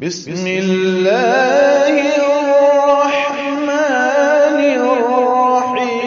बिस्मिल्लाहिर्रहमानिर्रहीम।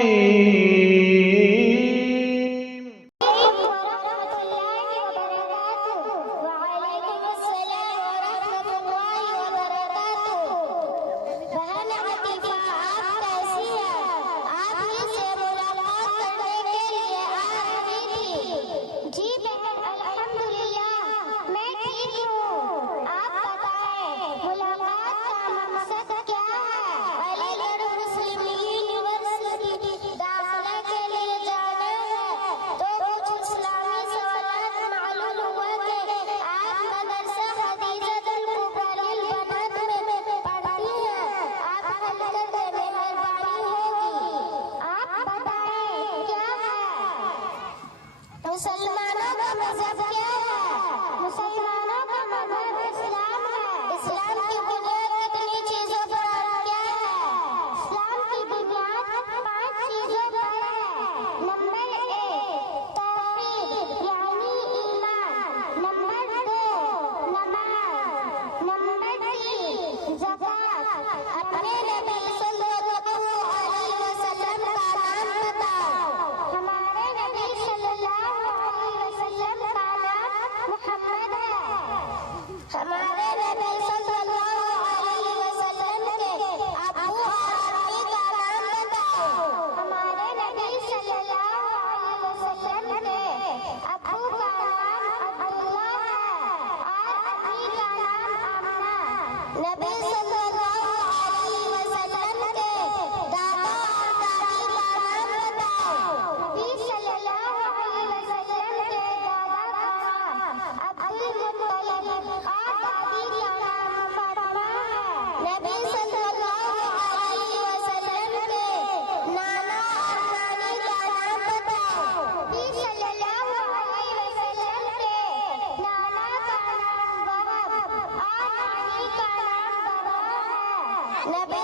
मुसलमानों का मजहब क्या है? मुसलमानों का मजहब इस्लाम है। इस्लाम की बुनियाद कितनी चीजों पर और क्या है? इस्लाम की बुनियाद 5 चीजों पर है। नंबर 1 तौहीद यानी ईमान, नंबर 2 नमाज, नंबर 3 ज़कात। अपने नबी सल्लल्लाहु अलैहि वसल्लम का नाम बताओ। हमारे नबी सल्लल्लाहु अलैहि वसल्लम का नाम मुहम्मद है। हमारे नबी सल्लल्लाहु अलैहि वसल्लम के अबू और अम्मी का नाम बताओ। हमारे नबी सल्लल्लाहु अलैहि वसल्लम के अबू का नाम अब्दुल्लाह है और अम्मी का नाम आमना। नबी सल्लल्लाहु अलैहि वसल्लम के दादा और दादी का नाम बताओ। नबी सल्लल्लाहु अलैहि वसल्लम के दादा का नाम अब्दुल मुत्तलिब और दादी का नाम फातिमा है। नबी सल्लल्लाहु अलैहि वसल्लम के नाना और नानी का नाम बताओ। नबी सल्लल्लाहु अलैहि वसल्लम के नाना का नाम वहब और नानी का नाम बरा है। नबी